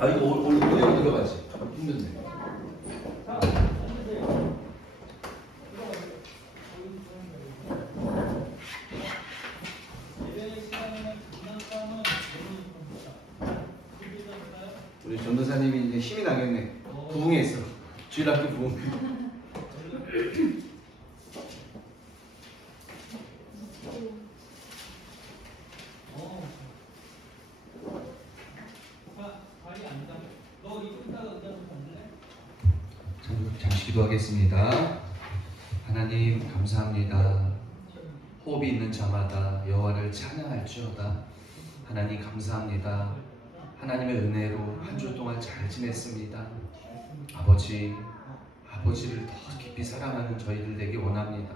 아 이거 오디오 들어가지. 힘든데. 우리 전도사님이 이제 힘이 나겠네. 부흥에 있어. 주일학교 부흥. 잠시 기도하겠습니다. 하나님 감사합니다. 호흡이 있는 자마다 여호와를 찬양할지어다. 하나님 감사합니다. 하나님의 은혜로 한 주 동안 잘 지냈습니다. 아버지를 더 깊이 사랑하는 저희들 되기 원합니다.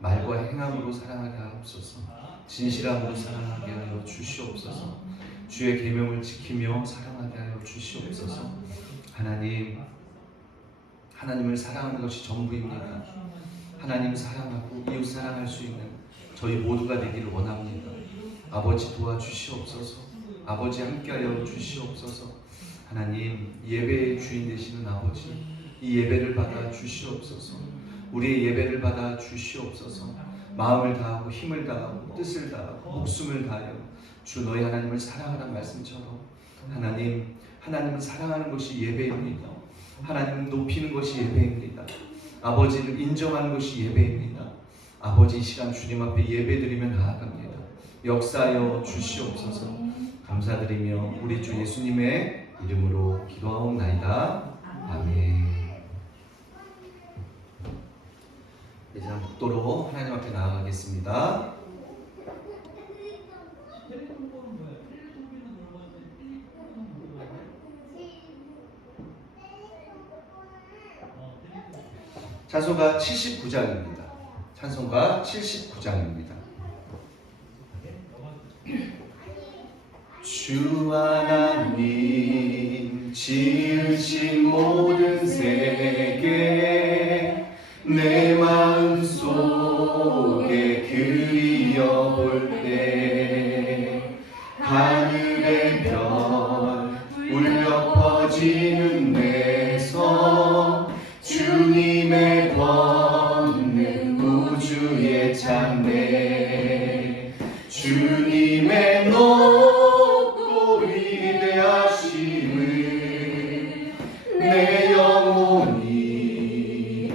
말과 행함으로 사랑하게 하옵소서. 진실함으로 사랑하게 하여 주시옵소서. 주의 계명을 지키며 사랑하게 하여 주시옵소서. 하나님을 사랑하는 것이 전부입니다. 하나님 사랑하고 이웃 사랑할 수 있는 저희 모두가 되기를 원합니다. 아버지 도와주시옵소서. 아버지 함께하여 주시옵소서. 하나님 예배의 주인 되시는 아버지, 이 예배를 받아 주시옵소서. 우리의 예배를 받아 주시옵소서. 마음을 다하고 힘을 다하고 뜻을 다하고 목숨을 다하여 주 너희 하나님을 사랑하라는 말씀처럼 하나님을 사랑하는 것이 예배입니다. 하나님을 높이는 것이 예배입니다. 아버지를 인정하는 것이 예배입니다. 아버지 이 시간 주님 앞에 예배드리며 나아갑니다. 역사하여 주시옵소서. 감사드리며 우리 주 예수님의 이름으로 기도하옵나이다. 아멘. 이제 복도로 하나님 앞에 나아가겠습니다. 찬송가 79장입니다. 찬송가 79장입니다. 주 하나님 지으신 모든 세계 내 마음속에 그리워볼 때 하늘의 별 울려 퍼지는 데서 주님의 권능 우주에 찬네 주님의 높고 위대하심을 내 영혼이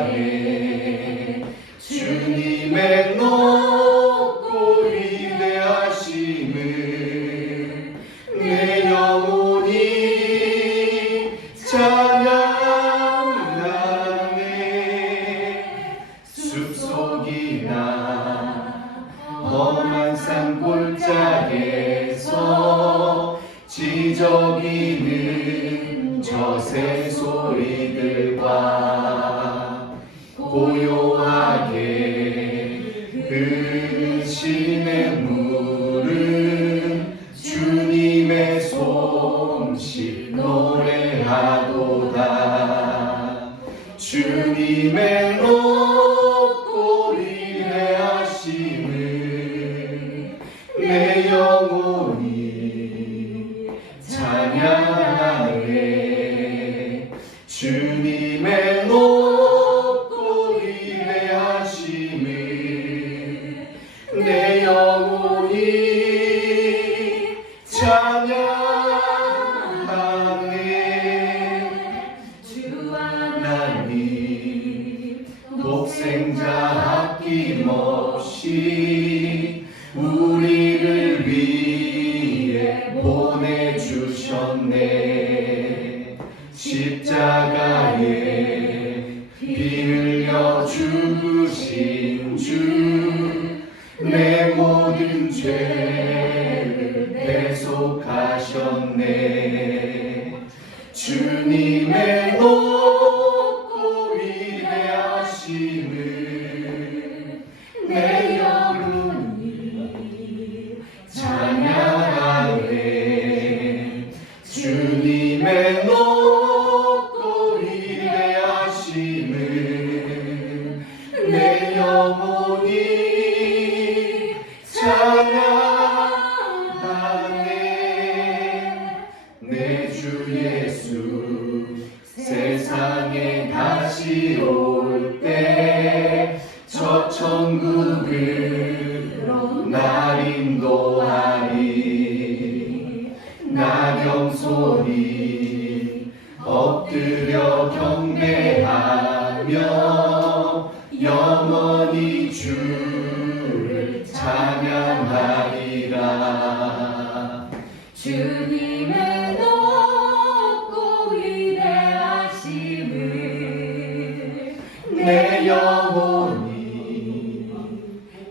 찬양하네 주님의 높고 위대하심을 내 영혼이 찬양하네 숲속이나 험한 산골짜기에서 지저귀는 저새 소리들과 고요하게 흐르시는 물은 주님의 솜씨 노래하도다 주님의 높고 위대하심을 내 영혼이 찬양하네 주님의 높고 위대하심을 내 영혼이 찬양하네 주 하나님 독생자 아낌없이 우리를 위해 보내주셨네 십자가에 피 흘려 죽으신 주 내 모든 죄를 대속하셨네 주님의 높고 위대하심을 내 영혼이 찬양하네 주님의 높고 위대하심을 내 영혼이 영혼이 찬양하네. 내 주 예수 세상에 다시 올 때 저 천국으로 날 인도하리. 나경손이 엎드려 경배하며 영원히 주를 찬양하리라. 주님의 높고 위대하심을 내 영혼이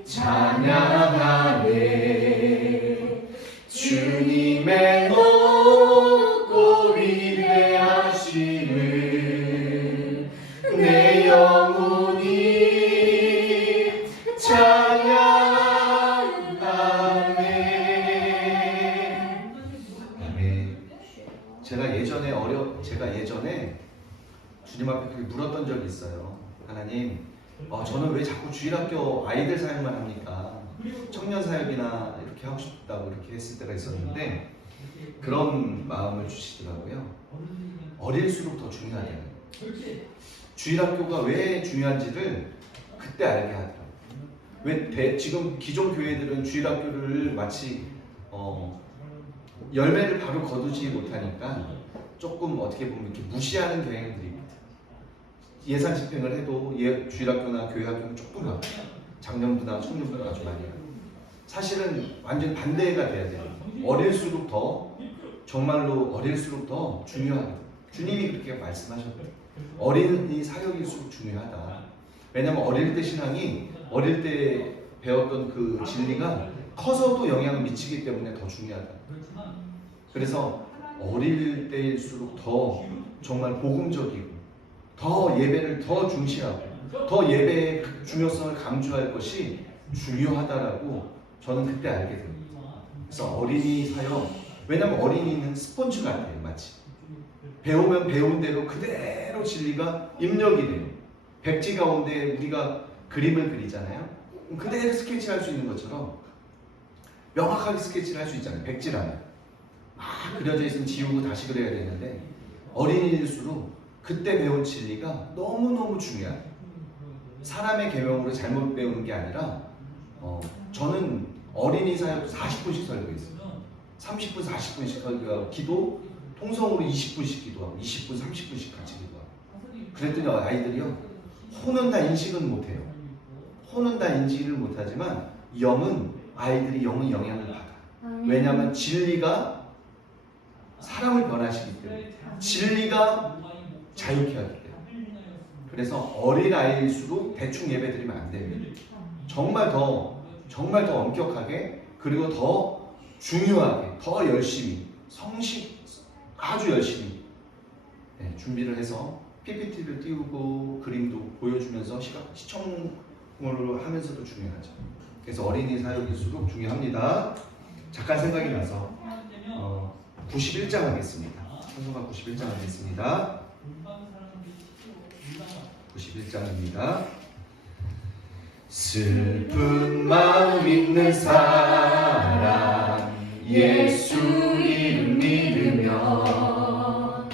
찬양하네. 주님의 높고 위대하심을 내 영혼이 찬양하네. 아멘. 제가 예전에 주님 앞에 그렇게 물었던 적이 있어요. 하나님, 저는 왜 자꾸 주일학교 아이들 사역만 합니까? 청년 사역이나 이렇게 하고 싶다고 이렇게 했을 때가 있었는데 그런 마음을 주시더라고요. 어릴수록 더 중요하대요. 주일학교가 왜 중요한지를 그때 알게 하더라고요. 왜 지금 기존 교회들은 주일학교를 마치 열매를 바로 거두지 못하니까 조금 어떻게 보면 이렇게 무시하는 경향들이 예산 집행을 해도 주일학교나 교회학교는 조금 하고 장년부나 청년부나 아주 많이 하고 사실은 완전 반대가 돼야 돼요. 정말로 어릴수록 더 중요하다. 주님이 그렇게 말씀하셨대요. 어린이 사역일수록 중요하다. 왜냐하면 어릴 때 신앙이 어릴 때 배웠던 그 진리가 커서도 영향을 미치기 때문에 더 중요하다. 그래서 어릴 때일수록 더 정말 복음적이고 더 예배를 더 중시하고 더 예배의 중요성을 강조할 것이 중요하다라고 저는 그때 알게 됩니다. 그래서 어린이 사역, 왜냐하면 어린이는 스폰지 같아요. 마치 배우면 배운 대로 그대로 진리가 입력이 돼요. 백지 가운데 우리가 그림을 그리잖아요. 그대로 스케치할 수 있는 것처럼 명확하게 스케치를 할 수 있잖아요. 백지라면 막 그려져 있으면 지우고 다시 그려야 되는데 어린이일수록 그때 배운 진리가 너무너무 중요해요. 사람의 계명으로 잘못 배우는 게 아니라 저는 어린이 사역도 40분씩 설교했어요. 30분, 40분씩 설교하고 기도 통성으로 20분씩 기도하고 20분, 30분씩 같이 기도하고 그랬더니 아이들이요 호는 다 인식은 못해요. 호는 다 인지를 못하지만 아이들이 영은 영향을 받아요. 왜냐하면 진리가 사람을 변화시키기 때문에 진리가 자유케 하기 때문에. 그래서 어린아이일수록 대충 예배드리면 안 됩니다. 정말 더 엄격하게 그리고 더 중요하게 더 열심히 아주 열심히 준비를 해서 PPT를 띄우고 그림도 보여주면서 시청을 하면서도 중요하죠. 그래서 어린이 사역일수록 중요합니다. 잠깐 생각이 나서 91장 하겠습니다. 찬송가 91장 하겠습니다. 91장입니다. 슬픈 마음 있는 사람 예수 이름 믿으며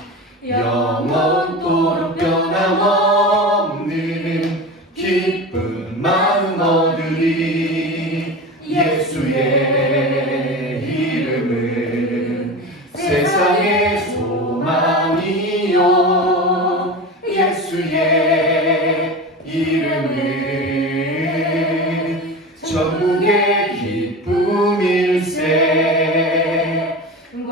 영원토록 변함없는 기쁜 마음 얻으리. 예수의 이름은 세상의 소망이요 예수의 이름은 전국의 기쁨일세.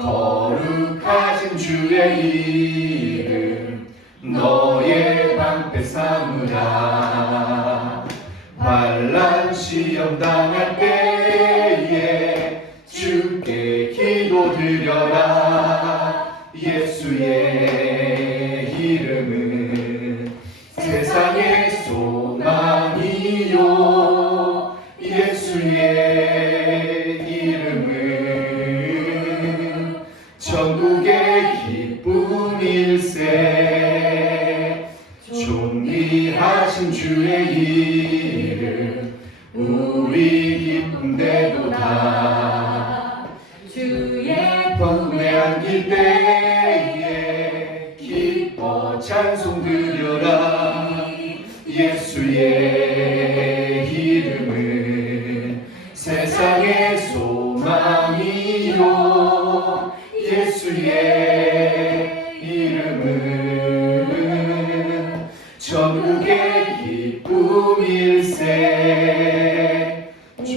거룩하신 주의 이름 너의 방패 삼으라. 환난 시험 당할 때에 주께 기도드려라. 예수의 이름은 세상의 소망이요 예수의 이름은 전국의 기쁨일세. 존귀하신 주의 이름 우리 기쁨되도다. 주의 품에 안길 때에 기뻐 찬송 드려라. 예수의 이름은 세상의 소망이요. 예수의 이름은 천국의 기쁨일세.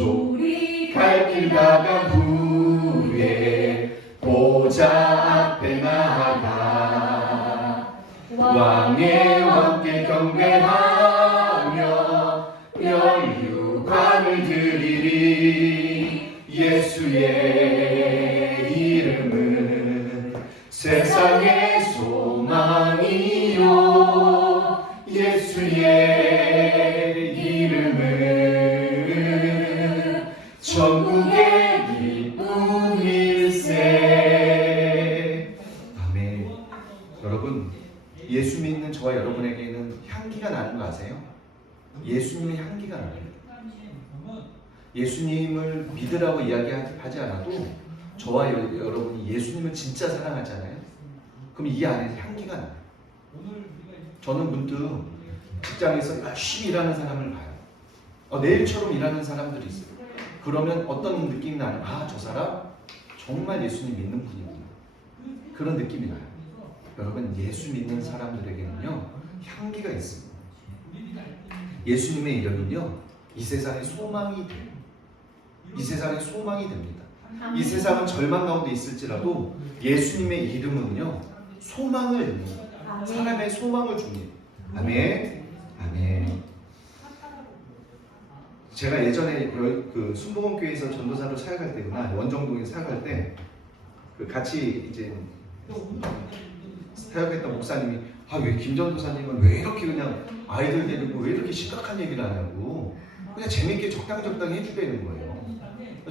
우리 갈 길 나간 후에 보좌 앞에 나아가 왕의 왕께 경배하며 면류관을 드리리. 예수의 이름은 세상의 소망이요. 예수의 이름은 천국의 기쁨일세. 아멘. 여러분, 예수 믿는 저와 여러분에게는 향기가 나는 거 아세요? 예수님의 향기가 나요. 예수님을 믿으라고 이야기하지 않아도 저와 여러분이 예수님을 진짜 사랑하잖아요. 그럼 이 안에 향기가 나요. 저는 문득 직장에서 열심히 일하는 사람을 봐요. 내일처럼 일하는 사람들이 있어요. 그러면 어떤 느낌이 나요? 아, 저 사람 정말 예수님 믿는 분이구나. 그런 느낌이 나요. 여러분, 예수 믿는 사람들에게는요 향기가 있습니다. 예수님의 이름은요 이 세상의 소망이 돼요. 이 세상의 소망이 됩니다. 이 세상은 절망 가운데 있을지라도 예수님의 이름은요 소망을, 사람의 소망을 줍니다. 아멘. 아멘. 제가 예전에 그 순복음교회에서 전도사로 사역할 때구나, 원정동에서 사역할 때 그 같이 이제 사역했던 목사님이 왜 김전도사님은 왜 이렇게 그냥 아이들 데리고 왜 이렇게 심각한 얘기를 하냐고 그냥 재밌게 적당히 해주되는 거예요.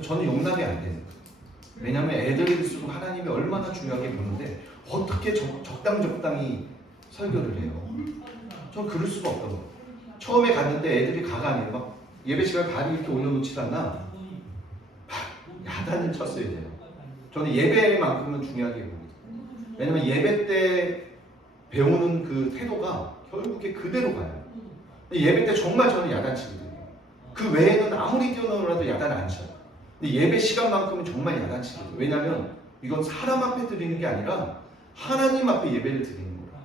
저는 용납이 안 되는 거예요. 왜냐하면 애들일수록 하나님이 얼마나 중요하게 보는데 어떻게 적당히 설교를 해요. 전 그럴 수가 없다고. 처음에 갔는데 애들이 가가니 막 예배 시간에 발이 이렇게 올려놓지 않나 야단을 쳤어야 돼요. 저는 예배만큼은 중요하게 봅니다. 왜냐면 예배 때 배우는 그 태도가 결국에 그대로 가요. 예배 때 정말 저는 야단치거든요. 그 외에는 아무리 뛰어놀아도 야단 안 쳐요. 근데 예배 시간만큼은 정말 야단치거든요. 왜냐면 이건 사람 앞에 드리는 게 아니라 하나님 앞에 예배를 드리는 거예요.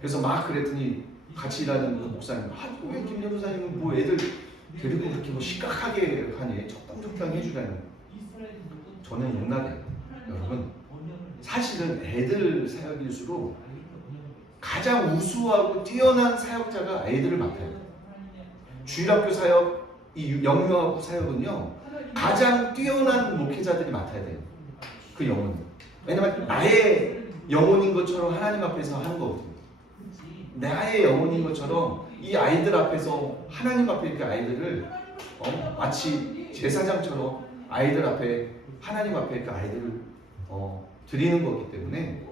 그래서 막 그랬더니 같이 일하는 그 목사님, 왜 김 전도사님은 뭐 애들 데리고 그렇게 뭐 심각하게 하니 적당히 해주라는 거예요. 저는 용납해요. 여러분, 사실은 애들 사역일수록 가장 우수하고 뛰어난 사역자가 아이들을 맡아요. 주일학교 사역, 이 영유아부 사역은요 가장 뛰어난 목회자들이 맡아야 돼요. 그 영혼. 왜냐면 나의 영혼인 것처럼 하나님 앞에서 하는 거거든요. 나의 영혼인 것처럼 이 아이들 앞에서 하나님 앞에 이렇게 아이들을 마치 제사장처럼 아이들 앞에 하나님 앞에 이렇게 아이들을 드리는 거기 때문에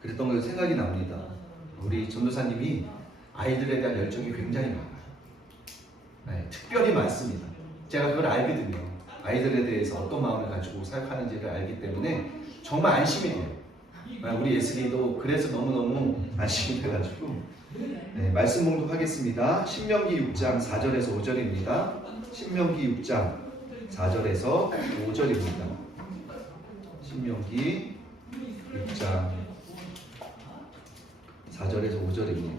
그랬던 거 생각이 납니다. 우리 전도사님이 아이들에 대한 열정이 굉장히 많아요. 네, 특별히 많습니다. 제가 그걸 알거든요. 아이들에 대해서 어떤 마음을 가지고 사역하는지를 알기 때문에 정말 안심이 돼요. 우리 예슬이도 그래서 너무너무 안심이 돼가지고 네, 말씀 봉독하겠습니다. 신명기 6장 4절에서 5절입니다. 신명기 6장 4절에서 5절입니다. 신명기 6장 4절에서 5절입니다.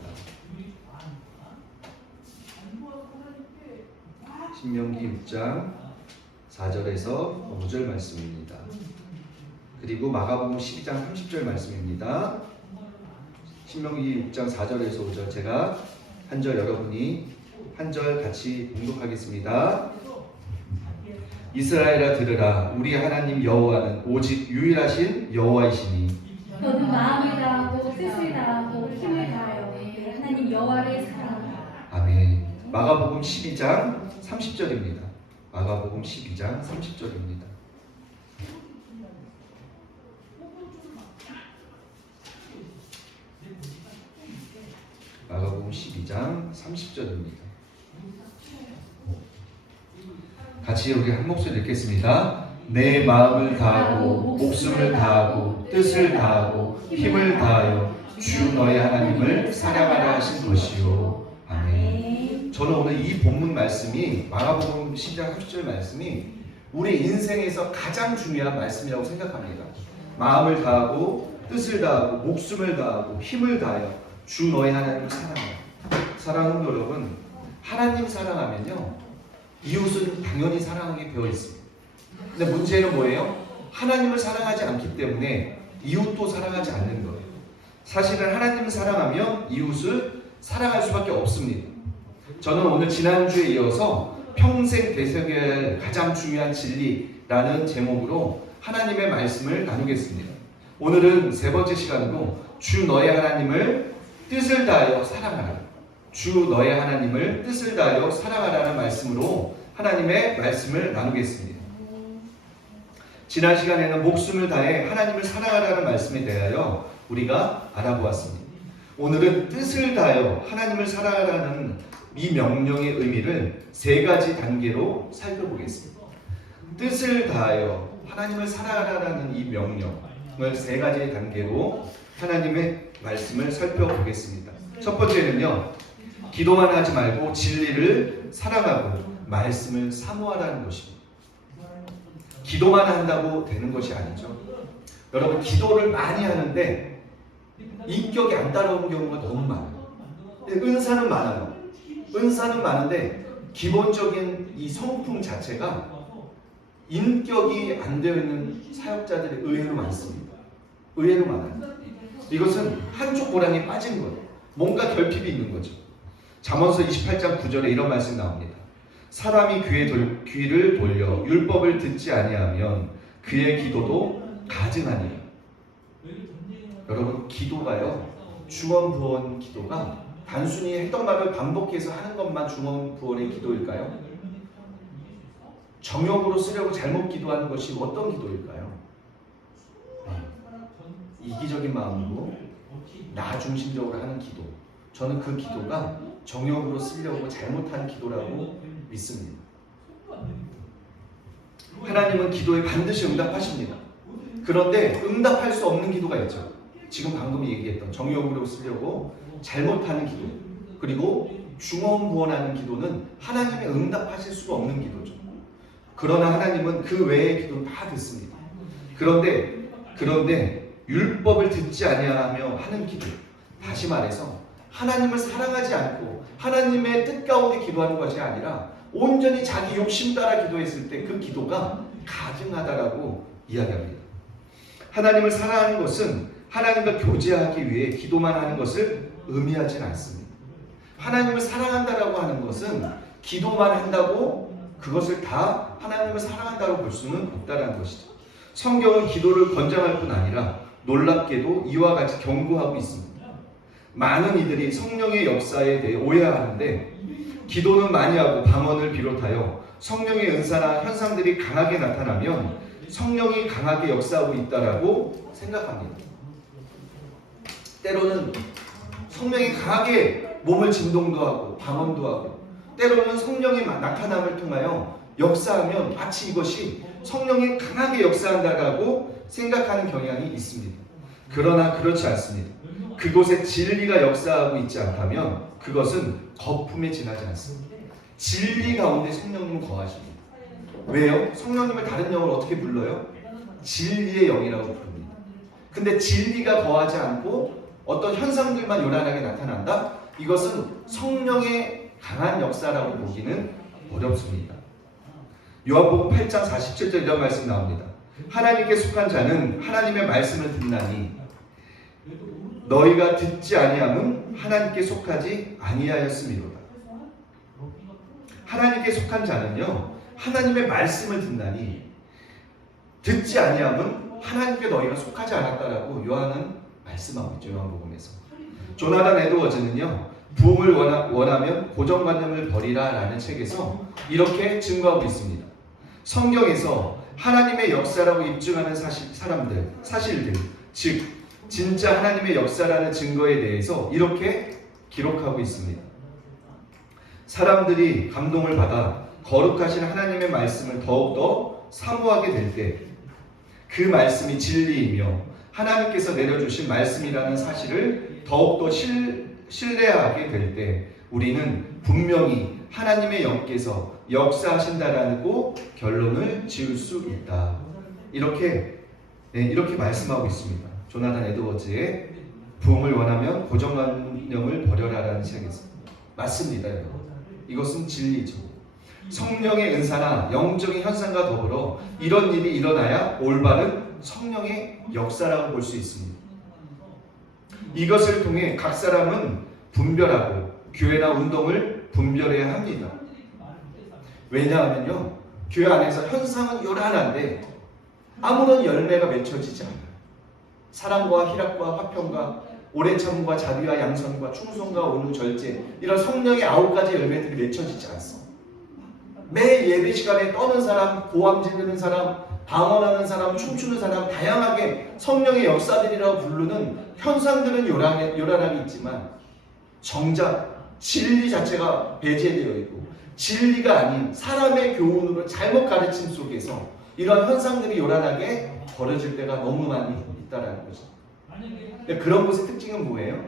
신명기 6장 4절에서 5절 말씀입니다. 그리고 마가복음 12장 30절 말씀입니다. 신명기 6장 4절에서 5절 제가 한 절 여러분이 한 절 같이 봉독하겠습니다. 이스라엘아 들으라. 우리 하나님 여호와는 오직 유일하신 여호와이시니 너는 마음을 다하고 뜻을 다하고 힘을 다하여 우리 하나님 여호와를 사랑하라. 아멘. 마가복음 12장 30절입니다. 마가복음 12장 30절입니다. 마가복음 12장 30절입니다. 같이 우리 한 목소리 읽겠습니다. 내 마음을 다하고 목숨을 다하고 뜻을 다하고 힘을 다하여 주 너의 하나님을 사랑하라 하신 것이요. 아멘. 저는 오늘 이 본문 말씀이 마가복음 10장 30절 말씀이 우리 인생에서 가장 중요한 말씀이라고 생각합니다. 마음을 다하고 뜻을 다하고 목숨을 다하고 힘을 다하여 주 너의 하나님을 사랑하라. 사랑하는 여러분, 하나님 사랑하면요 이웃은 당연히 사랑하게 되어 있습니다. 근데 문제는 뭐예요? 하나님을 사랑하지 않기 때문에 이웃도 사랑하지 않는 거예요. 사실은 하나님을 사랑하면 이웃을 사랑할 수밖에 없습니다. 저는 오늘 지난주에 이어서 평생 되새겨야 할 가장 중요한 진리라는 제목으로 하나님의 말씀을 나누겠습니다. 오늘은 세 번째 시간으로 주 너의 하나님을 뜻을 다하여 사랑하라. 주 너의 하나님을 뜻을 다하여 사랑하라는 말씀으로 하나님의 말씀을 나누겠습니다. 지난 시간에는 목숨을 다해 하나님을 사랑하라는 말씀에 대하여 우리가 알아보았습니다. 오늘은 뜻을 다하여 하나님을 사랑하라는 이 명령의 의미를 세 가지 단계로 살펴보겠습니다. 뜻을 다하여 하나님을 사랑하라는 이 명령을 세 가지 단계로 하나님의 말씀을 살펴보겠습니다. 첫 번째는요, 기도만 하지 말고 진리를 사랑하고 말씀을 사모하라는 것입니다. 기도만 한다고 되는 것이 아니죠. 여러분, 기도를 많이 하는데 인격이 안 따라오는 경우가 너무 많아요. 은사는 많아요. 은사는 많은데 기본적인 이 성품 자체가 인격이 안 되어 있는 사역자들이 의외로 많습니다. 의외로 많아요. 이것은 한쪽 고랑에 빠진 거예요. 뭔가 결핍이 있는 거죠. 잠언서 28장 9절에 이런 말씀 나옵니다. 사람이 귀를 돌려 율법을 듣지 아니하면 그의 기도도 가증하니라. 여러분, 기도가요, 중언부언 기도가 단순히 했던 말을 반복해서 하는 것만 중언부언의 기도일까요? 정욕으로 쓰려고 잘못 기도하는 것이 어떤 기도일까요? 이기적인 마음으로 나 중심적으로 하는 기도. 저는 그 기도가 정욕으로 쓰려고 잘못하는 기도라고 믿습니다. 하나님은 기도에 반드시 응답하십니다. 그런데 응답할 수 없는 기도가 있죠. 지금 방금 얘기했던 정욕으로 쓰려고 잘못하는 기도, 그리고 중언부언하는 기도는 하나님의 응답하실 수가 없는 기도죠. 그러나 하나님은 그 외의 기도는 다 듣습니다. 그런데 율법을 듣지 아니하며 하는 기도, 다시 말해서 하나님을 사랑하지 않고 하나님의 뜻 가운데 기도하는 것이 아니라 온전히 자기 욕심 따라 기도했을 때 그 기도가 가증하다라고 이야기합니다. 하나님을 사랑하는 것은 하나님과 교제하기 위해 기도만 하는 것을 의미하지는 않습니다. 하나님을 사랑한다라고 하는 것은 기도만 한다고 그것을 다 하나님을 사랑한다고 볼 수는 없다라는 것이죠. 성경은 기도를 권장할 뿐 아니라 놀랍게도 이와 같이 경고하고 있습니다. 많은 이들이 성령의 역사에 대해 오해하는데 기도는 많이 하고 방언을 비롯하여 성령의 은사나 현상들이 강하게 나타나면 성령이 강하게 역사하고 있다라고 생각합니다. 때로는 성령이 강하게 몸을 진동도 하고 방언도 하고, 때로는 성령의 나타남을 통하여 역사하면 마치 이것이 성령이 강하게 역사한다라고 생각하는 경향이 있습니다. 그러나 그렇지 않습니다. 그곳에 진리가 역사하고 있지 않다면 그것은 거품에 지나지 않습니다. 진리 가운데 성령님은 거하십니다. 왜요? 성령님을 다른 영어로 어떻게 불러요? 진리의 영이라고 부릅니다. 근데 진리가 거하지 않고 어떤 현상들만 요란하게 나타난다? 이것은 성령의 강한 역사라고 보기는 어렵습니다. 요한복음 8장 47절 이런 말씀 나옵니다. 하나님께 속한 자는 하나님의 말씀을 듣나니 너희가 듣지 아니함은 하나님께 속하지 아니하였음이로다. 하나님께 속한 자는요, 하나님의 말씀을 듣나니 듣지 아니함은 하나님께 너희가 속하지 않았다라고 요한은 말씀하고 있죠. 요한복음에서. 조나단 에드워즈는요, 부흥을 원하면 고정관념을 버리라 라는 책에서 이렇게 증거하고 있습니다. 성경에서 하나님의 역사라고 입증하는 사실들, 즉 진짜 하나님의 역사라는 증거에 대해서 이렇게 기록하고 있습니다. 사람들이 감동을 받아 거룩하신 하나님의 말씀을 더욱더 사모하게 될 때 그 말씀이 진리이며 하나님께서 내려주신 말씀이라는 사실을 더욱더 신뢰하게 될 때 우리는 분명히 하나님의 영께서 역사하신다라고 결론을 지을 수 있다. 이렇게 말씀하고 있습니다. 조나단 에드워즈의 부흥을 원하면 고정관념을 버려라라는 책이 있습니다. 맞습니다, 여러분. 이것은 진리죠. 성령의 은사나 영적인 현상과 더불어 이런 일이 일어나야 올바른 성령의 역사라고 볼 수 있습니다. 이것을 통해 각 사람은 분별하고 교회나 운동을 분별해야 합니다. 왜냐하면요, 교회 안에서 현상은 요란한데 아무런 열매가 맺혀지지 않아요. 사랑과 희락과 화평과 오래 참음과 자비와 양선과 충성과 온유 절제, 이런 성령의 9가지 열매들이 맺혀지지 않습니다. 매 예배 시간에 떠는 사람, 고함 지르는 사람, 방언하는 사람, 춤추는 사람, 다양하게 성령의 역사들이라고 부르는 현상들은 요란함이 있지만 정작 진리 자체가 배제되어 있고 진리가 아닌 사람의 교훈으로 잘못 가르침 속에서 이런 현상들이 요란하게 벌어질 때가 너무 많이 있다라는 거죠. 그런 것의 특징은 뭐예요?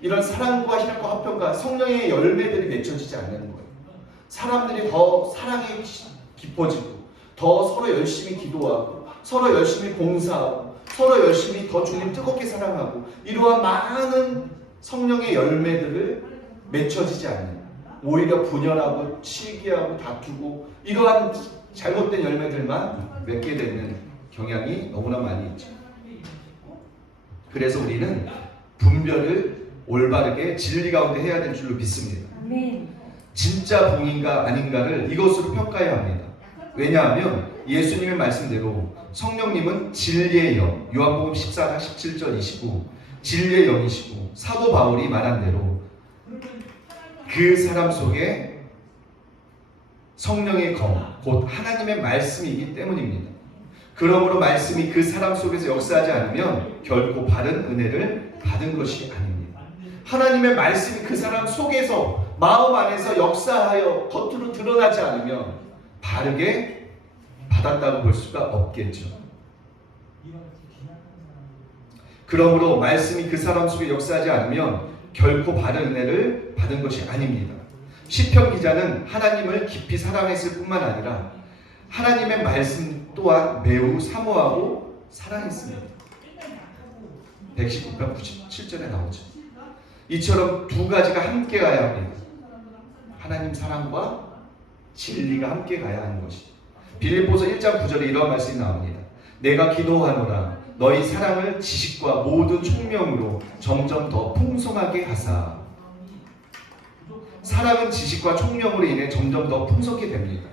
이런 사랑과 희락과 화평과 성령의 열매들이 맺혀지지 않는 거예요. 사람들이 더 사랑이 깊어지고 더 서로 열심히 기도하고 서로 열심히 봉사하고 서로 열심히 더 주님 뜨겁게 사랑하고 이러한 많은 성령의 열매들을 맺혀지지 않는, 오히려 분열하고 시기하고 다투고 이러한 잘못된 열매들만 맺게 되는 경향이 너무나 많이 있죠. 그래서 우리는 분별을 올바르게 진리 가운데 해야 될 줄로 믿습니다. 진짜 봉인가 아닌가를 이것으로 평가해야 합니다. 왜냐하면 예수님의 말씀대로 성령님은 진리의 영, 요한복음 14장 17절 29, 진리의 영이시고 사도 바울이 말한 대로 그 사람 속에 성령의 검, 곧 하나님의 말씀이기 때문입니다. 그러므로 말씀이 그 사람 속에서 역사하지 않으면 결코 바른 은혜를 받은 것이 아닙니다. 하나님의 말씀이 그 사람 속에서 마음 안에서 역사하여 겉으로 드러나지 않으면 바르게 받았다고 볼 수가 없겠죠. 그러므로 말씀이 그 사람 속에 역사하지 않으면 결코 바른 은혜를 받은 것이 아닙니다. 시편 기자는 하나님을 깊이 사랑했을 뿐만 아니라 하나님의 말씀 또한 매우 사모하고 사랑했습니다. 119편 97절에 나오죠. 이처럼 두 가지가 함께 가야 합니다. 하나님 사랑과 진리가 함께 가야 하는 것이. 빌립보서 1장 9절에 이런 말씀이 나옵니다. 내가 기도하노라 너희 사랑을 지식과 모든 총명으로 점점 더 풍성하게 하사. 사랑은 지식과 총명으로 인해 점점 더 풍성하게 됩니다.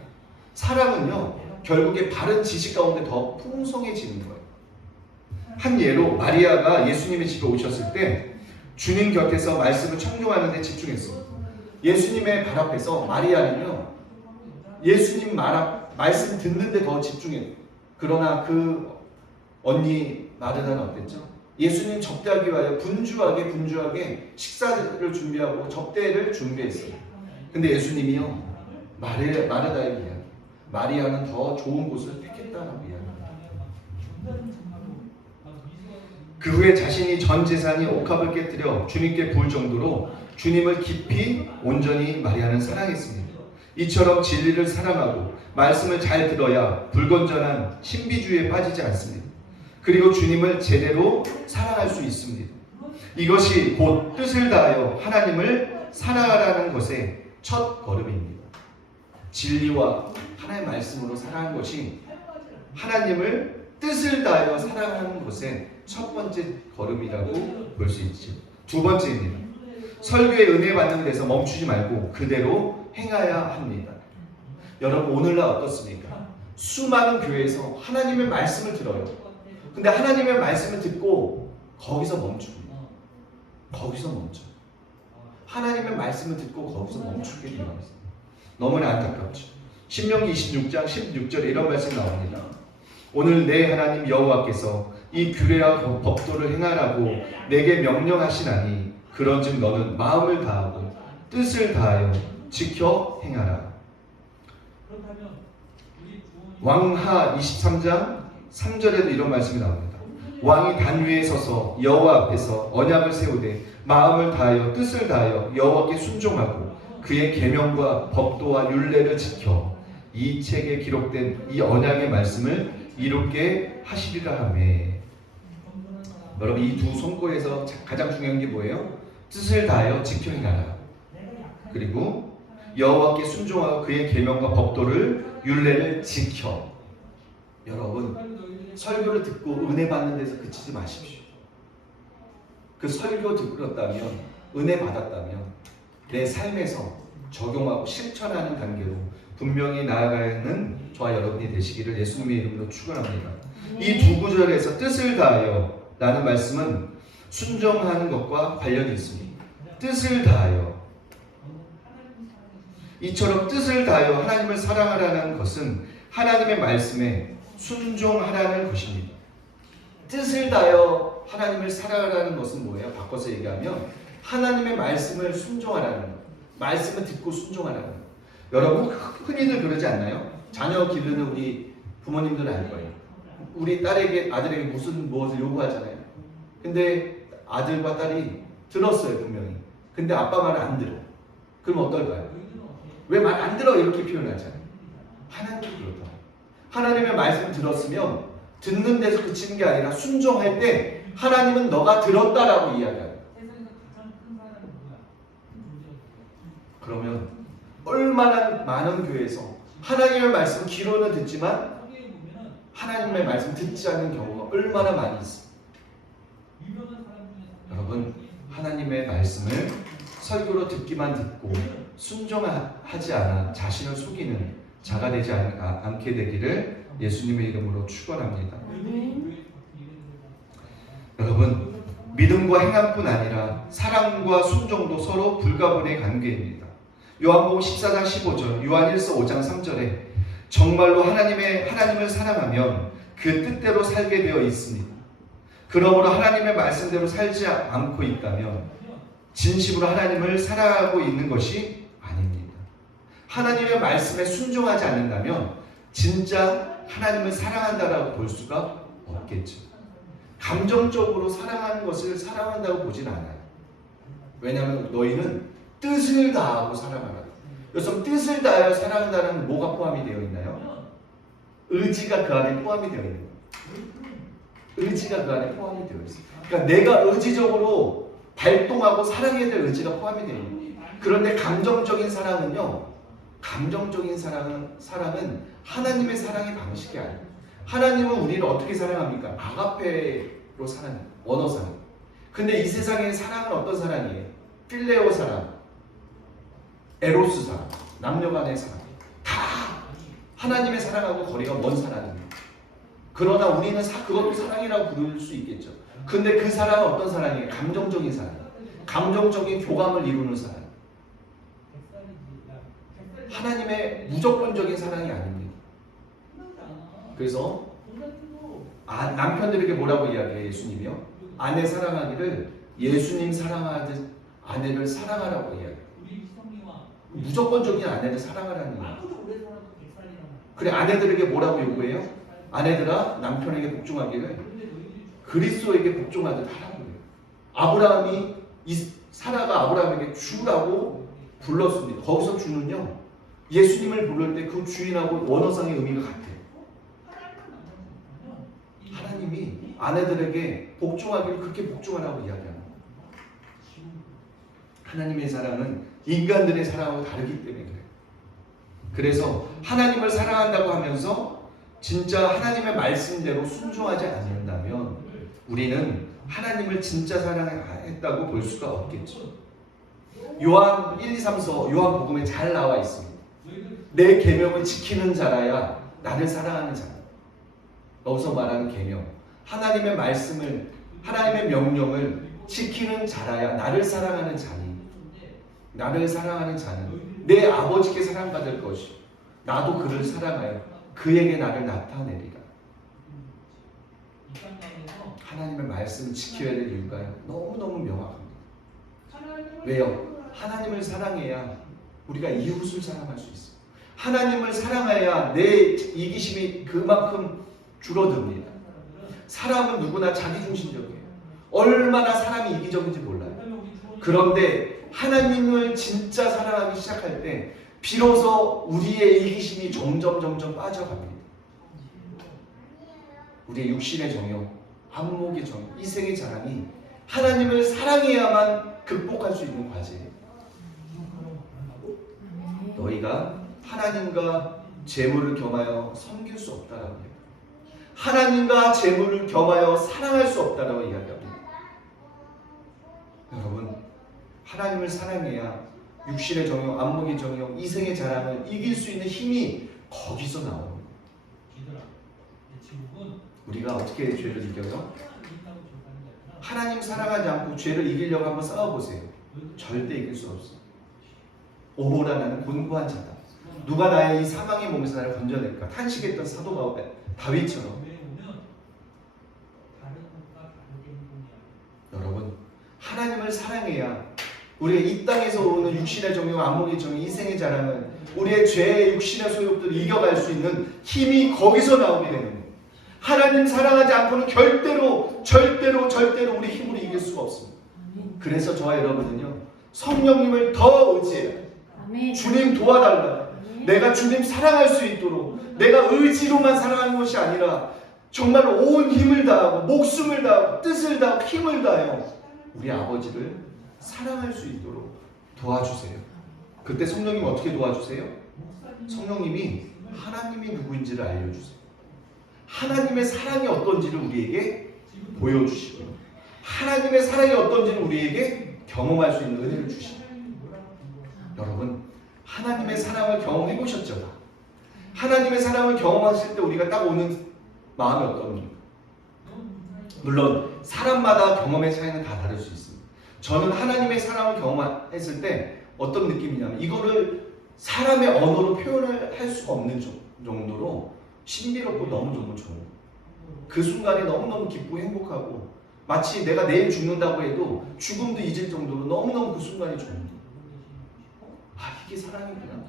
사랑은요, 결국에 바른 지식 가운데 더 풍성해지는 거예요. 한 예로 마리아가 예수님의 집에 오셨을 때 주님 곁에서 말씀을 청종하는 데 집중했습니다. 예수님의 발 앞에서 마리아는요, 예수님 말씀 듣는 데 더 집중해요. 그러나 그 언니 마르다는 어땠죠? 예수님 접대하기 위하여 분주하게 식사를 준비하고 접대를 준비했어요. 근데 예수님이요, 마르다에 비하여 마리아는 더 좋은 곳을 택했다라고 이야기합니다. 그 후에 자신이 전 재산이 옥합을 깨뜨려 주님께 부을 정도로 주님을 깊이 온전히 마리아는 사랑했습니다. 이처럼 진리를 사랑하고 말씀을 잘 들어야 불건전한 신비주의에 빠지지 않습니다. 그리고 주님을 제대로 사랑할 수 있습니다. 이것이 곧 뜻을 다하여 하나님을 사랑하라는 것의 첫 걸음입니다. 진리와 하나님의 말씀으로 사랑하는 것이 하나님을 뜻을 다하여 사랑하는 것의 첫 번째 걸음이라고 볼 수 있죠. 두 번째입니다. 설교에 은혜 받는 데서 멈추지 말고 그대로 행해야 합니다. 여러분, 오늘날 어떻습니까? 수많은 교회에서 하나님의 말씀을 들어요. 근데 하나님의 말씀을 듣고 거기서 멈춥니다. 거기서 멈춰요. 하나님의 말씀을 듣고 거기서 멈추게 되어 있습니다. 너무나 안타깝죠. 신명기 26장 16절에 이런 말씀이 나옵니다. 오늘 내 하나님 여호와께서 이 규례와 법도를 행하라고 내게 명령하시나니 그런즉 너는 마음을 다하고 뜻을 다하여 지켜 행하라. 왕하 23장 3절에도 이런 말씀이 나옵니다. 왕이 단 위에 서서 여호와 앞에서 언약을 세우되 마음을 다하여 뜻을 다하여 여호와께 순종하고 그의 계명과 법도와 율례를 지켜 이 책에 기록된 이 언약의 말씀을 이롭게 하시리라 하매. 여러분, 이 두 손고에서 가장 중요한 게 뭐예요? 뜻을 다하여 지켜 행하라. 그리고 여호와께 순종하고 그의 계명과 법도를 율례를 지켜. 여러분, 설교를 듣고 은혜 받는 데서 그치지 마십시오. 그 설교 들었다면, 은혜 받았다면 내 삶에서 적용하고 실천하는 단계로 분명히 나아가는 저와 여러분이 되시기를 예수님의 이름으로 축원합니다. 이 두 구절에서 뜻을 다하여 라는 말씀은 순종하는 것과 관련이 있습니다. 뜻을 다하여. 이처럼 뜻을 다하여 하나님을 사랑하라는 것은 하나님의 말씀에 순종하라는 것입니다. 뜻을 다하여 하나님을 사랑하라는 것은 뭐예요? 바꿔서 얘기하면 하나님의 말씀을 순종하라는 것. 말씀을 듣고 순종하라는 것. 여러분, 흔히들 그러지 않나요? 자녀 기르는 우리 부모님들은 알 거예요. 우리 딸에게, 아들에게 무엇을 요구하잖아요. 근데 아들과 딸이 들었어요, 분명히. 근데 아빠 말을 안 들어. 그럼 어떨까요? 왜 말 안 들어? 이렇게 표현하잖아요. 하나님도 그렇다. 하나님의 말씀 들었으면 듣는 데서 그치는 게 아니라 순종할 때 하나님은 너가 들었다라고 이야기합니다. 그러면 얼마나 많은 교회에서 하나님의 말씀 귀로는 듣지만 하나님의 말씀 듣지 않는 경우가 얼마나 많이 있습니다. 여러분, 하나님의 말씀을 설교로 듣기만 듣고 순종하지 않아 자신을 속이는 자가 되지 않게 되기를 예수님의 이름으로 축원합니다. 여러분, 믿음과 행함뿐 아니라 사랑과 순종도 서로 불가분의 관계입니다. 요한복음 14장 15절, 요한일서 5장 3절에 정말로 하나님을 사랑하면 그 뜻대로 살게 되어 있습니다. 그러므로 하나님의 말씀대로 살지 않고 있다면 진심으로 하나님을 사랑하고 있는 것이 아닙니다. 하나님의 말씀에 순종하지 않는다면 진짜 하나님을 사랑한다라고 볼 수가 없겠죠. 감정적으로 사랑하는 것을 사랑한다고 보진 않아요. 왜냐하면 너희는 뜻을 다하고 사랑하라. 여기서 뜻을 다하여 사랑한다는 뭐가 포함이 되어 있나요? 의지가 그 안에 포함이 되어 있는 거예요. 의지가 그 안에 포함이 되어 있어요. 그러니까 내가 의지적으로 발동하고 사랑해야 될 의지가 포함이 되어 있는 거예요. 그런데 감정적인 사랑은요, 감정적인 사랑은 하나님의 사랑의 방식이 아니에요. 하나님은 우리를 어떻게 사랑합니까? 아가페로 사랑해요. 언어 사랑. 근데 이 세상의 사랑은 어떤 사랑이에요? 필레오 사랑, 에로스 사랑, 남녀 간의 사랑. 다 하나님의 사랑하고 거리가 먼 사랑입니다. 그러나 우리는 그것도 사랑이라고 부를 수 있겠죠. 근데 그 사랑은 어떤 사랑이에요? 감정적인 사랑. 감정적인 교감을 이루는 사랑. 하나님의 무조건적인 사랑이 아닙니다. 그래서 남편들에게 뭐라고 이야기해요? 예수님이요? 아내 사랑하기를 예수님 사랑하듯 아내를 사랑하라고 이야기해요. 무조건적인 아내를 사랑하라는 거예요. 그래, 아내들에게 뭐라고 요구해요? 아내들아 남편에게 복종하기를 그리스도에게 복종하듯 하라고 해요. 사라가 아브라함에게 주라고 불렀습니다. 거기서 주는요, 예수님을 부를 때 그 주인하고 원어상의 의미가 같아요. 하나님이 아내들에게 복종하기를 그렇게 복종하라고 이야기합니다. 하나님의 사랑은 인간들의 사랑하고 다르기 때문에 그래요. 그래서 하나님을 사랑한다고 하면서 진짜 하나님의 말씀대로 순종하지 않는다면 우리는 하나님을 진짜 사랑했다고 볼 수가 없겠죠. 요한 1, 2, 3서 요한복음에 잘 나와 있습니다. 내 계명을 지키는 자라야 나를 사랑하는 자다. 여기서 말하는 계명, 하나님의 말씀을, 하나님의 명령을 지키는 자라야 나를 사랑하는 자니, 나를 사랑하는 자는 내 아버지께 사랑받을 것이요 나도 그를 사랑하여 그에게 나를 나타내리라. 하나님의 말씀을 지켜야 될 이유가 너무너무 명확합니다. 왜요? 하나님을 사랑해야 우리가 이웃을 사랑할 수 있어요. 하나님을 사랑해야 내 이기심이 그만큼 줄어듭니다. 사람은 누구나 자기중심적이에요. 얼마나 사람이 이기적인지 몰라요. 그런데 하나님을 진짜 사랑하기 시작할 때 비로소 우리의 이기심이 점점 빠져갑니다. 우리의 육신의 정욕, 안목의 정욕, 이생의 자랑이 하나님을 사랑해야만 극복할 수 있는 과제예요. 너희가 하나님과 재물을 겸하여 섬길 수 없다라고 해요. 하나님과 재물을 겸하여 사랑할 수 없다라고 이야기합니다. 여러분, 하나님을 사랑해야 육신의 정욕, 안목의 정욕, 이생의 자랑을 이길 수 있는 힘이 거기서 나옵니다. 우리가 어떻게 죄를 이겨요? 하나님 사랑하지 않고 죄를 이기려고 한번 싸워보세요. 절대 이길 수 없어요. 오호라 나는 곤고한 자다. 누가 나의 이 사망의 몸에서 나를 건져낼까? 탄식했던 사도 다윗처럼. 여러분, 하나님을 사랑해야 우리가 이 땅에서 오는 육신의 정욕, 안목의 정욕, 이생의 자랑을 우리의 죄의 육신의 소욕들을 이겨갈 수 있는 힘이 거기서 나오게 되는 거예요. 하나님 사랑하지 않고는 절대로 우리 힘으로 이길 수가 없습니다. 그래서 저와 여러분은요, 성령님을 더 의지해야 돼요. 주님 도와달라. 내가 주님 사랑할 수 있도록, 내가 의지로만 사랑하는 것이 아니라 정말 온 힘을 다하고 목숨을 다하고 뜻을 다하고 힘을 다하여 우리 아버지를 사랑할 수 있도록 도와주세요. 그때 성령님 어떻게 도와주세요? 성령님이 하나님이 누구인지를 알려주세요. 하나님의 사랑이 어떤지를 우리에게 보여주시고, 하나님의 사랑이 어떤지를 우리에게 경험할 수 있는 은혜를 주시고. 여러분, 하나님의 사랑을 경험해 보셨죠? 하나님의 사랑을 경험하실 때 우리가 딱 오는 마음이 어떻습니까? 물론 사람마다 경험의 차이는 다 다를 수 있습니다. 저는 하나님의 사랑을 경험했을 때 어떤 느낌이냐면, 이거를 사람의 언어로 표현을 할 수가 없는 정도로 신비롭고 너무너무 좋은, 그 순간에 너무너무 기쁘고 행복하고, 마치 내가 내일 죽는다고 해도 죽음도 잊을 정도로 너무너무 그 순간이 좋은 거예요. 아, 이게 사랑이구나.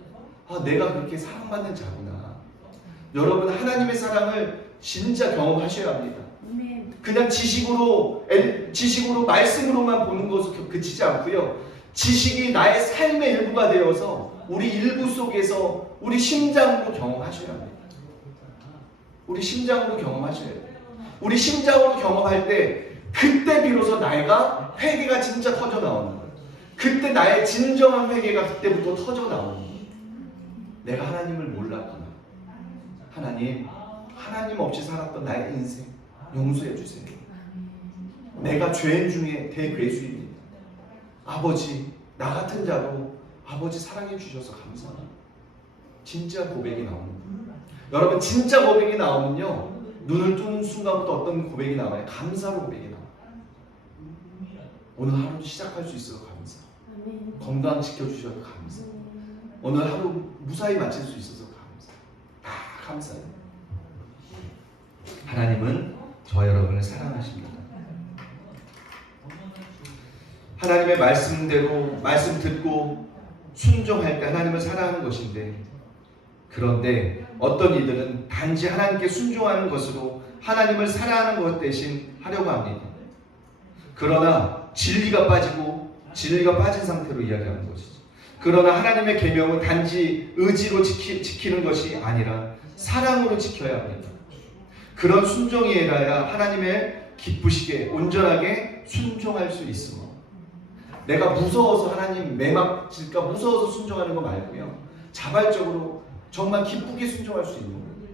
아, 내가 그렇게 사랑받는 자구나. 여러분, 하나님의 사랑을 진짜 경험하셔야 합니다. 그냥 지식으로 말씀으로만 보는 것으로 그치지 않고요, 지식이 나의 삶의 일부가 되어서 우리 일부 속에서 우리 심장으로 경험하셔야 합니다. 우리 심장으로 경험하셔야 돼요. 우리 심장으로 경험할 때 그때 비로소 내가 회개가 진짜 터져 나오는 거예요. 그때 나의 진정한 회개가 그때부터 터져 나오는 거예요. 내가 하나님을 몰랐구나. 하나님 없이 살았던 나의 인생 용서해 주세요. 내가 죄인 중에 대괴수입니다. 아버지, 나 같은 자도 아버지 사랑해 주셔서 감사합니다. 진짜 고백이 나옵니다. 여러분, 진짜 고백이 나오면요, 눈을 뜨는 순간부터 어떤 고백이 나와요? 감사로 고백이 나와요. 오늘 하루도 시작할 수 있어서 감사. 건강 지켜주셔서 감사. 오늘 하루 무사히 마칠 수 있어서 감사. 다 감사해요. 하나님은 저와 여러분을 사랑하십니다. 하나님의 말씀대로 말씀 듣고 순종할 때 하나님을 사랑하는 것인데, 그런데 어떤 이들은 단지 하나님께 순종하는 것으로 하나님을 사랑하는 것 대신 하려고 합니다. 그러나 진리가 빠진 상태로 이야기하는 것이죠. 그러나 하나님의 계명은 단지 의지로 지키는 것이 아니라 사랑으로 지켜야 합니다. 그런 순종이라야 하나님의 기쁘시게 온전하게 순종할 수 있으며, 내가 무서워서 하나님 매맞질까 무서워서 순종하는 거 말고요, 자발적으로 정말 기쁘게 순종할 수 있는 거예요.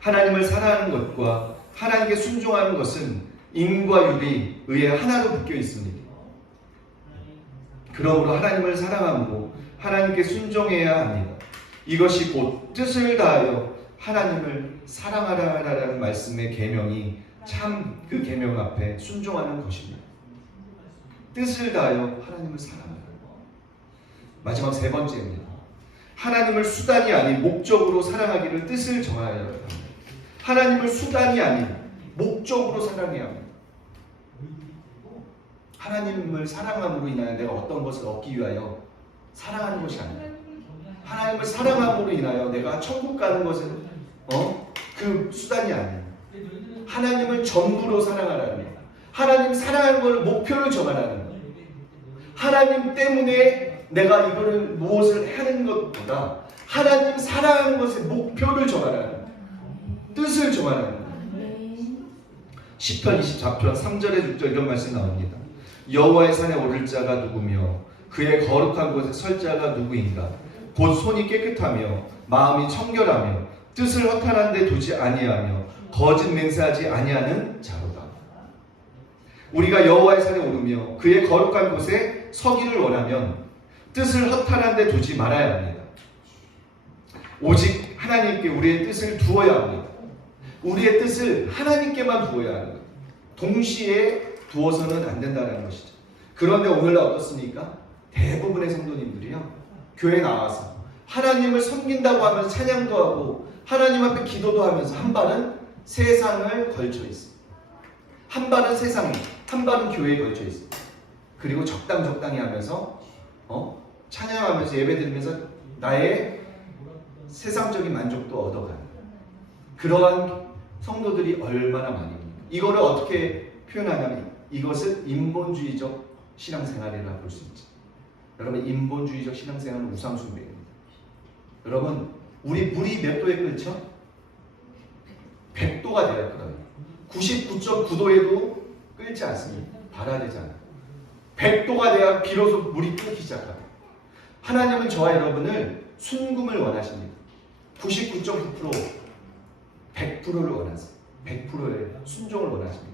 하나님을 사랑하는 것과 하나님께 순종하는 것은 인과 율이 의에 하나로 묶여 있습니다. 그러므로 하나님을 사랑하고 하나님께 순종해야 합니다. 이것이 곧 뜻을 다하여 하나님을 사랑하라라는 말씀의 계명이 참 그 계명 앞에 순종하는 것입니다. 뜻을 다하여 하나님을 사랑하라. 마지막 세 번째입니다. 하나님을 수단이 아닌 목적으로 사랑하기를 뜻을 정하여야 합니다. 하나님을 수단이 아닌 목적으로 사랑해야 합니다. 하나님을 사랑함으로 인하여 내가 어떤 것을 얻기 위하여 사랑하는 것이 아니라, 하나님을 사랑함으로 인하여 내가 천국 가는 것은 그 수단이 아니에요. 하나님을 전부로 사랑하라는 거예요. 하나님 사랑하는 걸 목표를 정하라는 거예요. 하나님 때문에 내가 이거를 무엇을 하는 것보다 하나님 사랑하는 것의 목표를 정하라는 거예요. 뜻을 정하라는 거예요. 시편 24편 3절에 6절 이런 말씀이 나옵니다. 여호와의 산에 오를 자가 누구며 그의 거룩한 곳에 설 자가 누구인가? 곧 손이 깨끗하며 마음이 청결하며 뜻을 허탄한 데 두지 아니하며 거짓 맹세하지 아니하는 자로다. 우리가 여호와의 산에 오르며 그의 거룩한 곳에 서기를 원하면 뜻을 허탄한 데 두지 말아야 합니다. 오직 하나님께 우리의 뜻을 두어야 합니다. 우리의 뜻을 하나님께만 두어야 하는 거예요. 동시에 두어서는 안 된다는 것이죠. 그런데 오늘날 어떻습니까? 대부분의 성도님들이요, 교회 나와서 하나님을 섬긴다고 하면서 찬양도 하고 하나님 앞에 기도도 하면서 한 발은 세상을 걸쳐 있어요. 한 발은 세상에, 한 발은 교회에 걸쳐 있어요. 그리고 적당히 하면서 찬양하면서 예배드리면서 나의 세상적인 만족도 얻어가는 그러한 성도들이 얼마나 많이 있습니까? 이거를 어떻게 표현하냐면 이것을 인본주의적 신앙생활이라고 볼 수 있죠. 여러분, 인본주의적 신앙생활은 우상숭배입니다. 여러분, 우리 물이 몇 도에 끓죠? 100도가 돼야 끓어요. 99.9도에도 끓지 않습니다. 달아야 되잖아요. 100도가 돼야 비로소 물이 끓기 시작합니다. 하나님은 저와 여러분을 순금을 원하십니다. 99.9%, 100%를 원하세요. 100%의 순종을 원하십니다.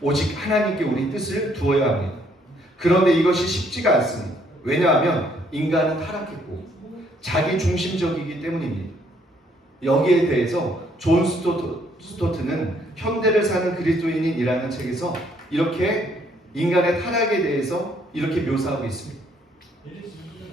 오직 하나님께 우리 뜻을 두어야 합니다. 그런데 이것이 쉽지가 않습니다. 왜냐하면 인간은 타락했고 자기 중심적이기 때문입니다. 여기에 대해서 존 스토트는 현대를 사는 그리스도인이라는 책에서 이렇게 인간의 타락에 대해서 이렇게 묘사하고 있습니다.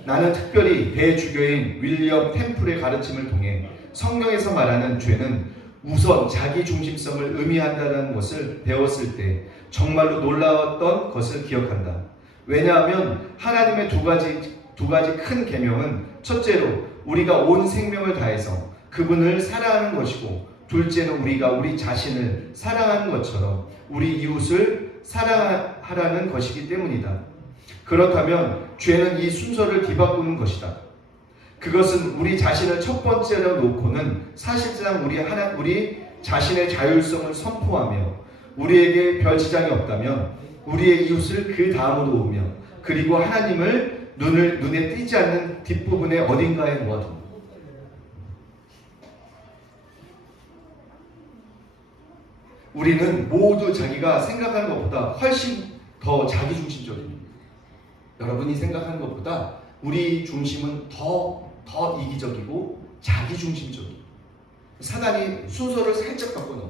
나는 특별히 대주교인 윌리엄 템플의 가르침을 통해 성경에서 말하는 죄는 우선 자기 중심성을 의미한다는 것을 배웠을 때 정말로 놀라웠던 것을 기억한다. 왜냐하면 하나님의 두 가지 큰 계명은 첫째로 우리가 온 생명을 다해서 그분을 사랑하는 것이고, 둘째는 우리가 우리 자신을 사랑하는 것처럼 우리 이웃을 사랑하라는 것이기 때문이다. 그렇다면 죄는 이 순서를 뒤바꾸는 것이다. 그것은 우리 자신을 첫 번째로 놓고는 사실상 우리 자신의 자율성을 선포하며 우리에게 별 지장이 없다면 우리의 이웃을 그 다음으로 오며 그리고 하나님을 눈에 띄지 않는 뒷부분의 어딘가에 놓아둡니다. 우리는 모두 자기가 생각하는 것보다 훨씬 더 자기중심적입니다. 여러분이 생각하는 것보다 우리 중심은 더 이기적이고 자기중심적이에요. 사단이 순서를 살짝 바꿔놓은.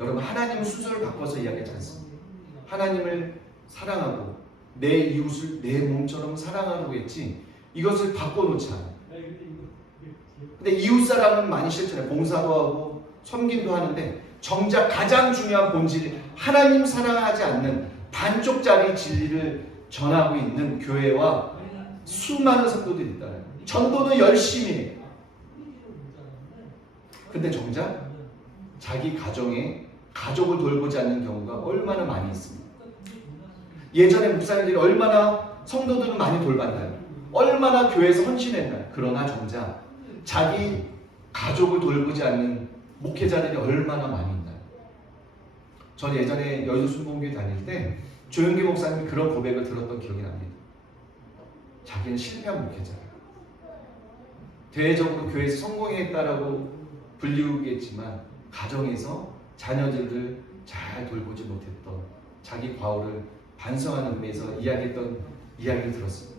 여러분, 하나님은 순서를 바꿔서 이야기하지 않습니다. 하나님을 사랑하고 내 이웃을 내 몸처럼 사랑하라고 했지 이것을 바꿔놓지 않아요. 근데 이웃사랑은 많이 실천해요. 봉사도 하고 섬김도 하는데 정작 가장 중요한 본질, 하나님 사랑하지 않는 반쪽짜리 진리를 전하고 있는 교회와 수많은 성도들이 있다는 거예요. 전도는 열심히 해요. 근데 정작 자기 가족을 돌보지 않는 경우가 얼마나 많이 있습니다. 예전에 목사님들이 얼마나 성도들은 많이 돌봤나요? 얼마나 교회에서 헌신했나요? 그러나 정작 자기 가족을 돌보지 않는 목회자들이 얼마나 많이 있나요? 저는 예전에 여의도 순복음교회 다닐 때 조영기 목사님이 그런 고백을 들었던 기억이 납니다. 자기는 실패한 목회자예요. 대외적으로 교회에서 성공했다라고 불리우겠지만 가정에서 자녀들을 잘 돌보지 못했던 자기 과오를 반성하는 의미에서 이야기했던 이야기를 들었습니다.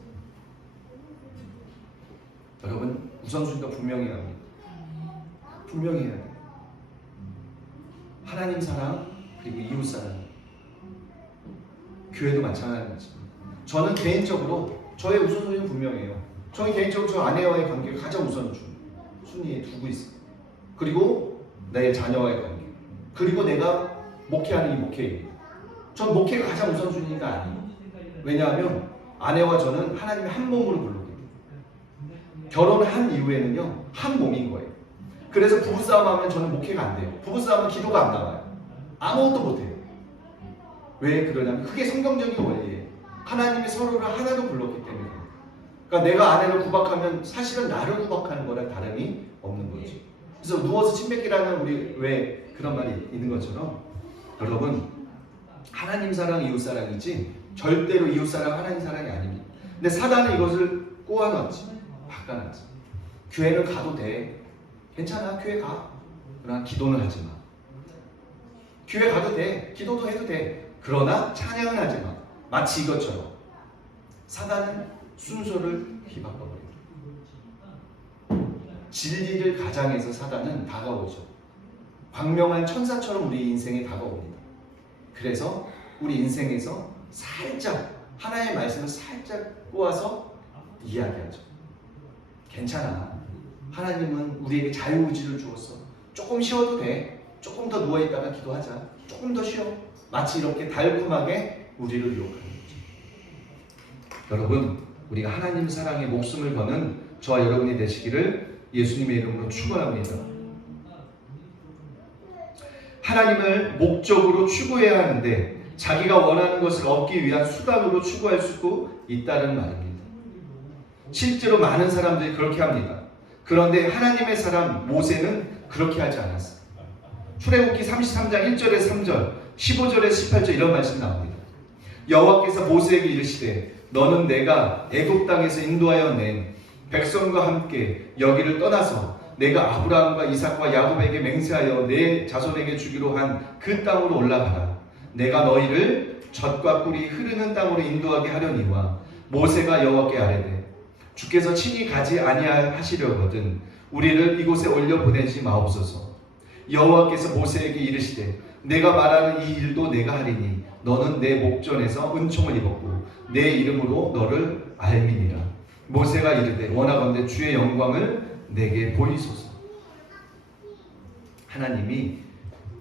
여러분, 우선순위가 분명히 합니다. 분명히 해야 돼요. 하나님 사랑 그리고 이웃 사랑. 교회도 마찬가지입니다. 저는 개인적으로 저의 우선순위는 분명해요. 저는 개인적으로 저 아내와의 관계를 가장 순위에 두고 있어요. 그리고 내 자녀와의 관계, 그리고 내가 목회하는 이 목회입니다. 전 목회가 가장 우선순위가 아니에요. 왜냐하면 아내와 저는 하나님의 한 몸으로 부르거든요. 결혼한 이후에는요, 한 몸인 거예요. 그래서 부부싸움 하면 저는 목회가 안 돼요. 부부싸움은 기도가 안 나와요. 아무것도 못해요. 왜 그러냐면 그게 성경적인 원리예요. 하나님이 서로를 하나로 불렀기 때문에. 그러니까 내가 아내를 구박하면 사실은 나를 구박하는 거랑 다름이 없는 거죠. 그래서 누워서 침 뱉기라는 우리 왜 그런 말이 있는 것처럼 여러분, 하나님 사랑 이웃 사랑이지 절대로 이웃 사랑 하나님 사랑이 아닙니다. 근데 사단은 이것을 꼬아놨지, 바꿔놨지. 교회는 가도 돼. 괜찮아, 교회 가. 그러나 기도는 하지 마. 교회 가도 돼. 기도도 해도 돼. 그러나 찬양은 하지 마. 마치 이것처럼 사단은 순서를 뒤바꿔버려요. 진리를 가장해서 사단은 다가오죠. 광명한 천사처럼 우리 인생에 다가옵니다. 그래서 우리 인생에서 살짝 하나의 말씀을 살짝 꼬아서 이야기하죠. 괜찮아. 하나님은 우리에게 자유의지를 주었어. 조금 쉬어도 돼. 조금 더 누워있다가 기도하자. 조금 더 쉬어. 마치 이렇게 달콤하게 우리를 유혹하는 거죠. 여러분, 우리가 하나님 사랑에 목숨을 거는 저와 여러분이 되시기를 예수님의 이름으로 축원합니다. 하나님을 목적으로 추구해야 하는데 자기가 원하는 것을 얻기 위한 수단으로 추구할 수 있다는 말입니다. 실제로 많은 사람들이 그렇게 합니다. 그런데 하나님의 사람 모세는 그렇게 하지 않았어요. 출애굽기 33장 1절에 3절, 15절에 18절 이런 말씀 나옵니다. 여호와께서 모세에게 이르시되 너는 내가 애굽 땅에서 인도하여 낸 백성과 함께 여기를 떠나서 내가 아브라함과 이삭과 야곱에게 맹세하여 내 자손에게 주기로 한 그 땅으로 올라가라. 내가 너희를 젖과 꿀이 흐르는 땅으로 인도하게 하려니와 모세가 여호와께 아뢰되 주께서 친히 가지 아니하시려거든 우리를 이곳에 올려 보내지 마옵소서. 여호와께서 모세에게 이르시되 내가 말하는 이 일도 내가 하리니 너는 내 목전에서 은총을 입었고 내 이름으로 너를 알미니라. 모세가 이르되 원하건대 주의 영광을 내게 보이소서. 하나님이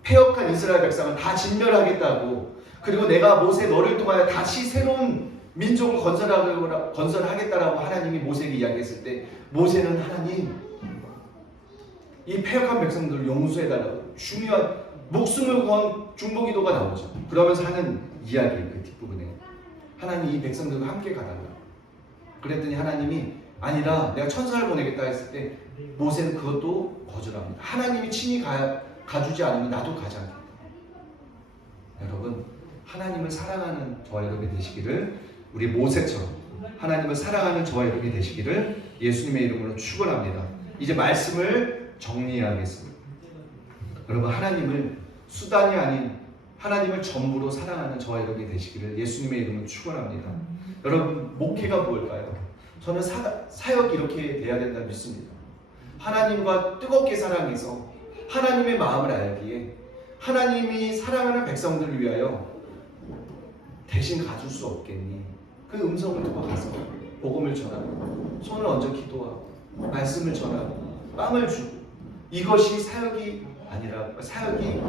패역한 이스라엘 백성을 다 진멸하겠다고, 그리고 내가 모세 너를 통하여 다시 새로운 민족을 건설하겠다라고 하나님이 모세에게 이야기했을 때 모세는 하나님 이 패역한 백성들을 용서해달라고 중요한 목숨을 건 중보기도가 나오죠. 그러면서 하는 이야기, 그 뒷부분에 하나님 이 백성들과 함께 가달라. 그랬더니 하나님이 아니라 내가 천사를 보내겠다 했을 때 모세는 그것도 거절합니다. 하나님이 친히 가주지 않으면 나도 가지 않겠다. 여러분, 하나님을 사랑하는 저와 여러분이 되시기를, 우리 모세처럼 하나님을 사랑하는 저와 여러분이 되시기를 예수님의 이름으로 축원합니다. 이제 말씀을 정리하겠습니다. 여러분, 하나님을 수단이 아닌 하나님을 전부로 사랑하는 저와 여러분이 되시기를 예수님의 이름으로 축원합니다. 여러분, 목회가 뭘까요? 저는 사역이 이렇게 돼야 된다 믿습니다. 하나님과 뜨겁게 사랑해서 하나님의 마음을 알기에 하나님이 사랑하는 백성들을 위하여 대신 가줄 수 없겠니? 그 음성을 듣고 가서 복음을 전하고 손을 얹어 기도하고 말씀을 전하고 빵을 주고, 이것이 사역이 아니라 사역이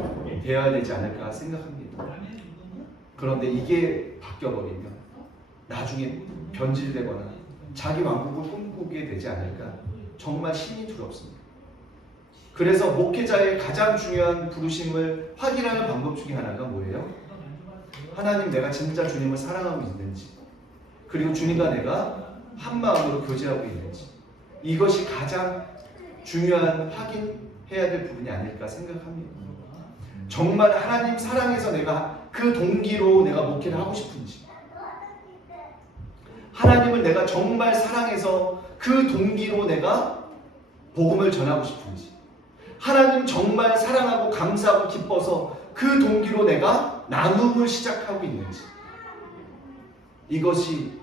되어야 되지 않을까 생각합니다. 그런데 이게 바뀌어버리면 나중에 변질되거나 자기 왕국을 꿈꾸게 되지 않을까 정말 심히 두렵습니다. 그래서 목회자의 가장 중요한 부르심을 확인하는 방법 중에 하나가 뭐예요? 하나님, 내가 진짜 주님을 사랑하고 있는지, 그리고 주님과 내가 한 마음으로 교제하고 있는지, 이것이 가장 중요한 확인해야 될 부분이 아닐까 생각합니다. 정말 하나님 사랑해서 내가 그 동기로 내가 목회를 하고 싶은지, 하나님을 내가 정말 사랑해서 그 동기로 내가 복음을 전하고 싶은지, 하나님 정말 사랑하고 감사하고 기뻐서 그 동기로 내가 나눔을 시작하고 있는지, 이것이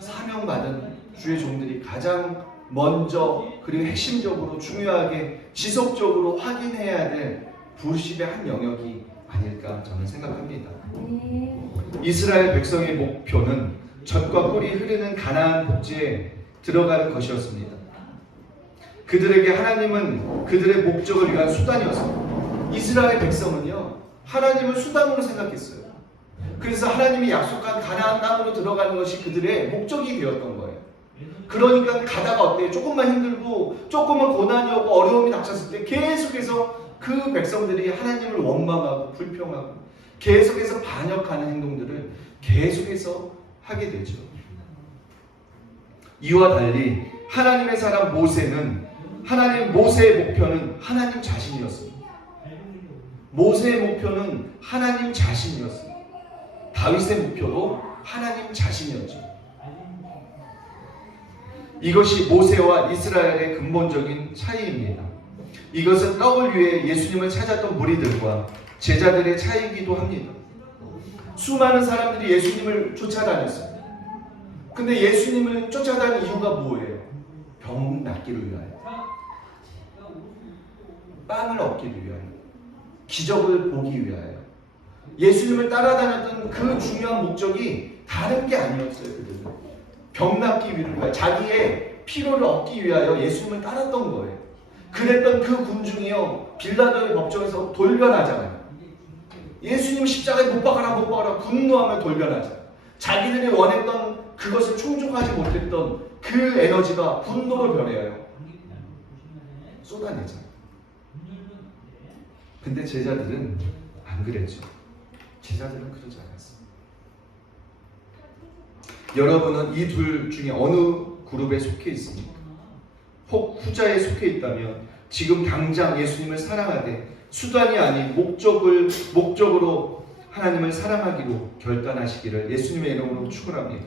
사명받은 주의 종들이 가장 먼저 그리고 핵심적으로 중요하게 지속적으로 확인해야 될 부르심의 한 영역이 아닐까 저는 생각합니다. 이스라엘 백성의 목표는 젖과 꿀이 흐르는 가나안 복지에 들어가는 것이었습니다. 그들에게 하나님은 그들의 목적을 위한 수단이었습니다. 이스라엘 백성은요, 하나님을 수단으로 생각했어요. 그래서 하나님이 약속한 가나안 땅으로 들어가는 것이 그들의 목적이 되었던 거예요. 그러니까 가다가 어때요? 조금만 힘들고 조금만 고난이 오고 어려움이 닥쳤을 때 계속해서 그 백성들이 하나님을 원망하고 불평하고 계속해서 반역하는 행동들을 계속해서 하게 되죠. 이와 달리 하나님의 사람 모세는 모세의 목표는 하나님 자신이었습니다. 모세의 목표는 하나님 자신이었습니다. 다윗의 목표도 하나님 자신이었죠. 이것이 모세와 이스라엘의 근본적인 차이입니다. 이것은 떡을 위해 예수님을 찾았던 무리들과 제자들의 차이이기도 합니다. 수많은 사람들이 예수님을 쫓아다녔어요. 근데 예수님을 쫓아다니는 이유가 뭐예요? 병 낫기를 위하여, 빵을 얻기 위하여, 기적을 보기 위하여. 예수님을 따라다녔던 그 중요한 목적이 다른 게 아니었어요. 그들은 병 낫기 위하여, 자기의 피로를 얻기 위하여 예수님을 따랐던 거예요. 그랬던 그 군중이요, 빌라도의 법정에서 돌변하잖아요. 예수님 십자가에 못 박아라 분노하며 돌변하잖아요. 자기들이 원했던 그것을 충족하지 못했던 그 에너지가 분노로 변해요. 쏟아내잖아요. 근데 제자들은 안 그랬죠. 제자들은 그러지 않았어요. 여러분은 이 둘 중에 어느 그룹에 속해 있습니까? 혹 후자에 속해 있다면 지금 당장 예수님을 사랑하되 수단이 아닌 목적으로 하나님을 사랑하기로 결단하시기를 예수님의 이름으로 축원합니다.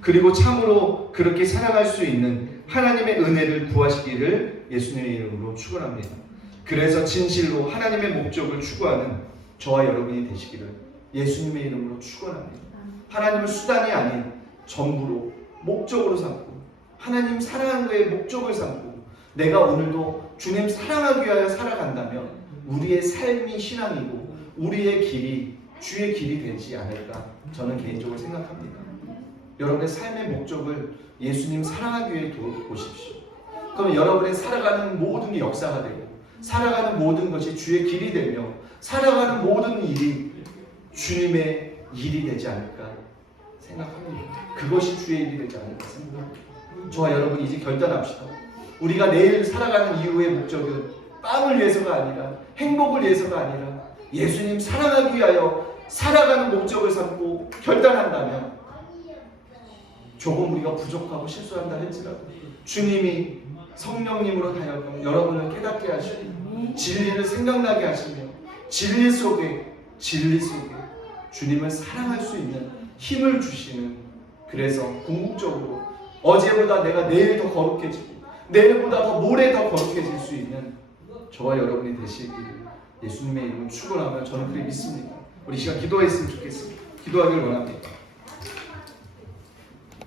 그리고 참으로 그렇게 사랑할 수 있는 하나님의 은혜를 구하시기를 예수님의 이름으로 축원합니다. 그래서 진실로 하나님의 목적을 추구하는 저와 여러분이 되시기를 예수님의 이름으로 축원합니다. 하나님을 수단이 아닌 전부로 목적으로 삼고 하나님 사랑하는 거에 목적을 삼고 내가 오늘도 주님 사랑하기 위하여 살아간다면 우리의 삶이 신앙이고 우리의 길이 주의 길이 되지 않을까 저는 개인적으로 생각합니다. 여러분의 삶의 목적을 예수님 사랑하기 위해 보십시오. 그럼 여러분의 살아가는 모든 게 역사가 되고 살아가는 모든 것이 주의 길이 되며 살아가는 모든 일이 주님의 일이 되지 않을까 생각합니다. 그것이 주의 일이 되지 않을까 생각합니다. 저와 여러분 이제 결단합시다. 우리가 내일 살아가는 이유의 목적은 빵을 위해서가 아니라 행복을 위해서가 아니라 예수님 사랑하기 위하여 살아가는 목적을 삼고 결단한다면 조금 우리가 부족하고 실수한다 할지라도 주님이 성령님으로 하여금 여러분을 깨닫게 하시고 진리를 생각나게 하시며 진리 속에 주님을 사랑할 수 있는 힘을 주시는, 그래서 궁극적으로 어제보다 내가 내일 더 거룩해지고 내일보다 더 모레 더 거룩해질 수 있는 저와 여러분이 되시기를 예수님의 이름을 축원하며 저는 그렇게 믿습니다. 우리 시간 기도했으면 좋겠습니다. 기도하기를 원합니다.